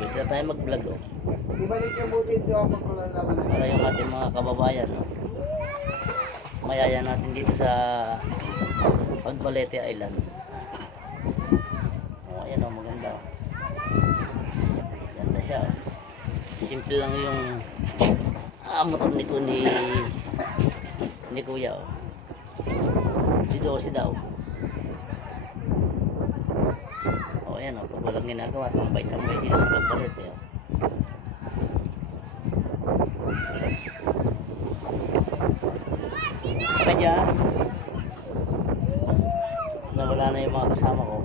Pwede na tayo mag-vlog oh. Ibalik yung buti ito ako pagkulan naman. Para yung ating mga kababayan no. Mayaya natin dito sa Pagbalete Island. Oh, ayan oh, maganda oh. Ganda siya oh. Simple lang yung motor ni Kuya oh. Dito si daw. Oh, ayan oh, pag walang ginagawa, tambay-tambay dito sa Pagbalete oh. Kaya nawala na yung mga kasama ko.